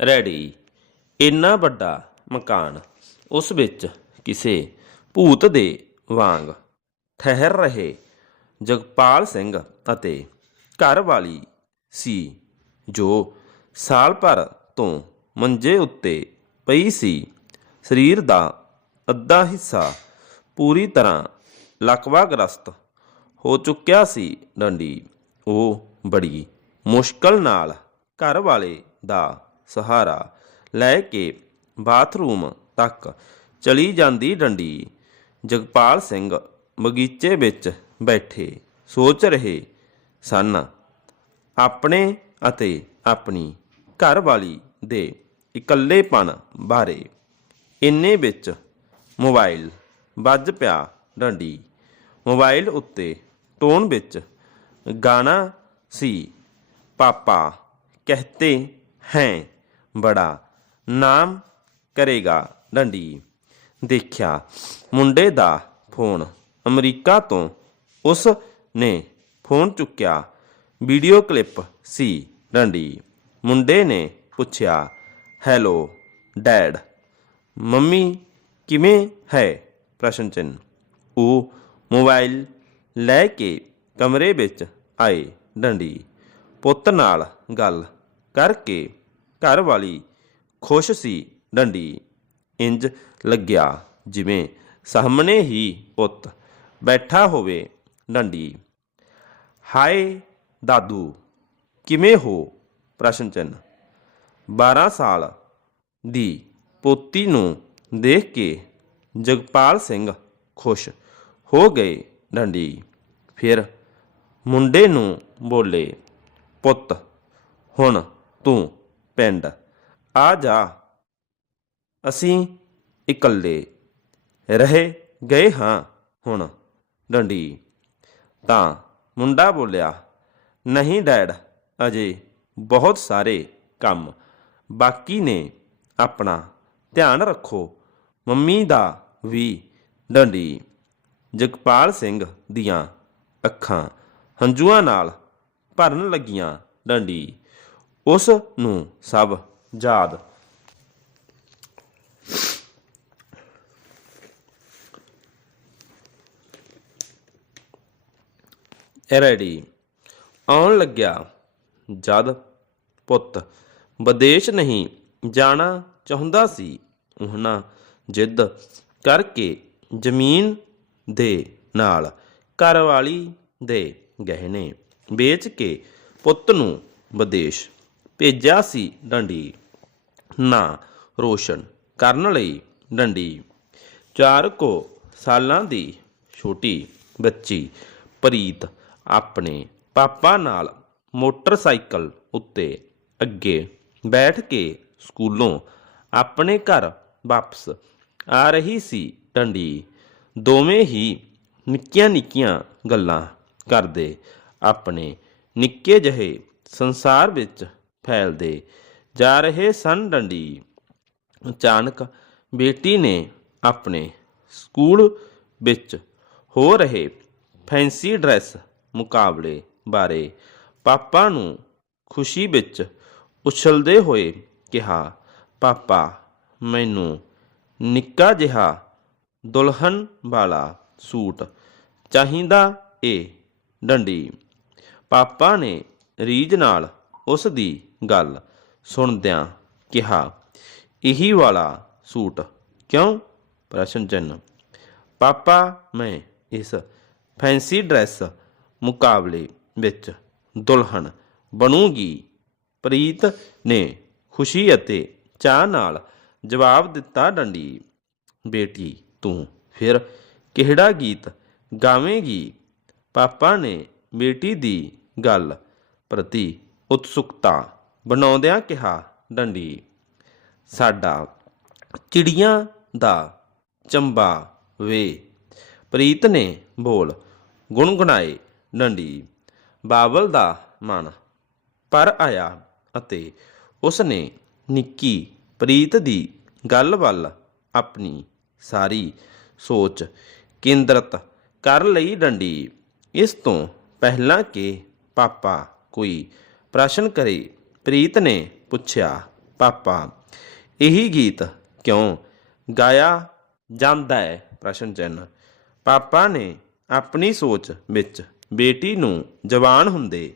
Ready. ਇੰਨਾ ਵੱਡਾ ਮਕਾਨ, ਉਸ ਵਿੱਚ ਕਿਸੇ ਭੂਤ ਦੇ ਵਾਂਗ ਠਹਿਰ ਰਹੇ ਜਗਪਾਲ ਸਿੰਘ ਅਤੇ ਘਰ ਵਾਲੀ ਸੀ, ਜੋ ਸਾਲ ਭਰ ਤੋਂ ਮੰਜੇ ਉੱਤੇ ਪਈ ਸੀ। ਸਰੀਰ ਦਾ ਅੱਧਾ ਹਿੱਸਾ ਪੂਰੀ ਤਰ੍ਹਾਂ ਲਕਵਾਗ੍ਰਸਤ ਹੋ ਚੁੱਕਿਆ ਸੀ ਡੰਡੀ। ਉਹ ਬੜੀ ਮੁਸ਼ਕਲ ਨਾਲ ਘਰ ਵਾਲੇ ਦਾ ਸਹਾਰਾ ਲੈ ਕੇ ਬਾਥਰੂਮ ਤੱਕ ਚਲੀ ਜਾਂਦੀ ਡੰਡੀ। ਜਗਪਾਲ ਸਿੰਘ ਬਗੀਚੇ ਵਿੱਚ ਬੈਠੇ ਸੋਚ ਰਹੇ ਸਨ, ਆਪਣੇ ਅਤੇ ਆਪਣੀ ਘਰ ਵਾਲੀ ਦੇ ਇਕੱਲੇਪਨ ਬਾਰੇ। ਇੰਨੇ ਵਿੱਚ ਮੋਬਾਈਲ ਵੱਜ ਪਿਆ ਡੰਡੀ। ਮੋਬਾਈਲ ਉੱਤੇ ਟੋਨ ਵਿੱਚ ਗਾਣਾ ਸੀ, ਪਾਪਾ, ਕਹਤੇ ਹੈ। ਬੜਾ ਨਾਮ ਕਰੇਗਾ ਡੰਡੀ। ਦੇਖਿਆ, ਮੁੰਡੇ ਦਾ ਫੋਨ ਅਮਰੀਕਾ ਤੋਂ ਉਸ ਨੇ ਫੋਨ ਚੁੱਕਿਆ। ਵੀਡੀਓ ਕਲਿੱਪ ਸੀ ਡੰਡੀ। ਮੁੰਡੇ ਨੇ ਪੁੱਛਿਆ, ਹੈਲੋ, ਡੈਡ, ਮੰਮੀ ਕਿਵੇਂ ਹੈ? ਪ੍ਰਸ਼ਨ ਚਿੰਨ ਉਹ ਮੋਬਾਈਲ ਲੈ ਕੇ ਕਮਰੇ ਵਿੱਚ ਆਏ। ਡੰਡੀ ਪੁੱਤ ਨਾਲ ਗੱਲ ਕਰਕੇ ਘਰ ਵਾਲੀ ਖੁਸ਼ ਸੀ, ਡੰਡੀ ਇੰਜ ਲੱਗਿਆ ਜਿਵੇਂ ਸਾਹਮਣੇ ਹੀ ਪੁੱਤ ਬੈਠਾ ਹੋਵੇ ਡੰਡੀ। ਹਾਏ ਦਾਦੂ, ਕਿਵੇਂ ਹੋ? ਪ੍ਰਸ਼ਨ ਚਿੰਨ 12 ਸਾਲ ਦੀ ਪੋਤੀ ਨੂੰ ਦੇਖ ਕੇ ਜਗਪਾਲ ਸਿੰਘ ਖੁਸ਼ ਹੋ ਗਏ ਡੰਡੀ। ਫਿਰ ਮੁੰਡੇ ਨੂੰ ਬੋਲੇ, ਪੁੱਤ, ਹੁਣ ਤੂੰ ਪਿੰਡ। ਆ ਜਾ। ਅਸੀਂ ਇਕੱਲੇ ਰਹੇ ਗਏ ਹਾਂ ਹੁਣ ਡੰਡੀ। ਤਾਂ ਮੁੰਡਾ ਬੋਲਿਆ, ਨਹੀਂ ਡੈਡ, ਅਜੇ ਬਹੁਤ ਸਾਰੇ ਕੰਮ ਬਾਕੀ ਨੇ। ਆਪਣਾ ਧਿਆਨ ਰੱਖੋ। ਮੰਮੀ ਦਾ ਵੀ ਡੰਡੀ ਜਗਪਾਲ ਸਿੰਘ ਦੀਆਂ ਅੱਖਾਂ ਹੰਝੂਆਂ ਨਾਲ ਭਰਨ ਲੱਗੀਆਂ। ਡੰਡੀ ਉਸ ਨੂੰ ਸਭ ਯਾਦ। ਰੈਡੀ। ਆਉਣ ਲੱਗਿਆ ਜਦ ਪੁੱਤ ਵਿਦੇਸ਼ ਨਹੀਂ ਜਾਣਾ ਚਾਹੁੰਦਾ ਸੀ, ਉਹਨਾਂ ਜਿੱਦ ਕਰਕੇ ਜ਼ਮੀਨ ਦੇ ਨਾਲ ਘਰਵਾਲੀ ਦੇ ਗਹਿਣੇ ਵੇਚ ਕੇ ਪੁੱਤ ਨੂੰ ਵਿਦੇਸ਼ ਭੇਜਿਆ ਸੀ ਡੰਡੀ। ਨਾ, ਰੋਸ਼ਨ ਕਰਨ ਲਈ ਡੰਡੀ। ਚਾਰ ਕੋ ਸਾਲਾਂ ਦੀ ਛੋਟੀ ਬੱਚੀ ਪ੍ਰੀਤ ਆਪਣੇ ਪਾਪਾ ਨਾਲ ਮੋਟਰਸਾਈਕਲ ਉੱਤੇ ਅੱਗੇ ਬੈਠ ਕੇ ਸਕੂਲੋਂ ਆਪਣੇ ਘਰ ਵਾਪਸ ਆ ਰਹੀ ਸੀ ਡੰਡੀ। ਦੋਵੇਂ ਹੀ ਨਿੱਕੀਆਂ ਨਿੱਕੀਆਂ ਗੱਲਾਂ ਕਰਦੇ ਆਪਣੇ ਨਿੱਕੇ ਜਿਹੇ ਸੰਸਾਰ ਵਿੱਚ ਫੈਲਦੇ ਜਾ ਰਹੇ ਸਨ ਡੰਡੀ। ਅਚਾਨਕ ਬੇਟੀ ਨੇ ਆਪਣੇ ਸਕੂਲ ਵਿੱਚ ਹੋ ਰਹੇ ਫੈਂਸੀ ਡਰੈਸ ਮੁਕਾਬਲੇ ਬਾਰੇ ਪਾਪਾ ਨੂੰ ਖੁਸ਼ੀ ਵਿੱਚ ਉਛਲਦੇ ਹੋਏ ਕਿਹਾ, ਪਾਪਾ, ਮੈਨੂੰ ਨਿੱਕਾ ਜਿਹਾ ਦੁਲਹਨ ਵਾਲਾ ਸੂਟ ਚਾਹੀਦਾ ਏ ਡੰਡੀ। ਪਾਪਾ ਨੇ ਰੀਝ ਨਾਲ ਉਸ ਦੀ ਗੱਲ ਸੁਣਦਿਆਂ ਕਿਹਾ, ਇਹੀ ਵਾਲਾ ਸੂਟ ਕਿਉਂ ਪ੍ਰਸ਼ਨ ਚਿੰਨ੍ਹ? ਪਾਪਾ, ਮੈਂ ਇਸ ਫੈਂਸੀ ਡਰੈਸ ਮੁਕਾਬਲੇ ਵਿੱਚ ਦੁਲਹਨ ਬਣੂਗੀ। ਪ੍ਰੀਤ ਨੇ ਖੁਸ਼ੀ ਅਤੇ ਚਾਹ ਨਾਲ ਜਵਾਬ ਦਿੱਤਾ, ਡੰਡੀ, ਬੇਟੀ, ਤੂੰ ਫਿਰ ਕਿਹੜਾ ਗੀਤ ਗਾਵੇਂਗੀ? ਪਾਪਾ ਨੇ ਬੇਟੀ ਦੀ ਗੱਲ ਪ੍ਰਤੀ ਉਤਸੁਕਤਾ ਬਣਾਉਂਦਿਆਂ ਕਿਹਾ, ਡੰਡੀ, ਸਾਡਾ ਚਿੜੀਆਂ ਦਾ ਚੰਬਾ ਵੇ। ਪ੍ਰੀਤ ਨੇ ਬੋਲ, ਗੁਣਗੁਣਾਏ, ਡੰਡੀ, ਬਾਬਲ ਦਾ ਮਨ ਪਰ ਆਇਆ ਅਤੇ ਉਸ ਨੇ ਨਿੱਕੀ ਪ੍ਰੀਤ ਦੀ ਗੱਲ ਵੱਲ ਆਪਣੀ ਸਾਰੀ ਸੋਚ ਕੇਂਦਰਿਤ ਕਰ ਲਈ, ਡੰਡੀ, ਇਸ ਤੋਂ ਪਹਿਲਾਂ ਕਿ ਪਾਪਾ ਕੋਈ ਪ੍ਰਸ਼ਨ ਕਰੇ, ਪ੍ਰੀਤ ਨੇ ਪੁੱਛਿਆ, ਪਾਪਾ, ਇਹੀ ਗੀਤ ਕਿਉਂ ਗਾਇਆ ਜਾਂਦਾ ਹੈ? ਪ੍ਰਸ਼ਨ ਚਿੰਨ੍ਹ, ਪਾਪਾ ਨੇ ਆਪਣੀ ਸੋਚ ਵਿੱਚ ਬੇਟੀ ਨੂੰ ਜਵਾਨ ਹੁੰਦੇ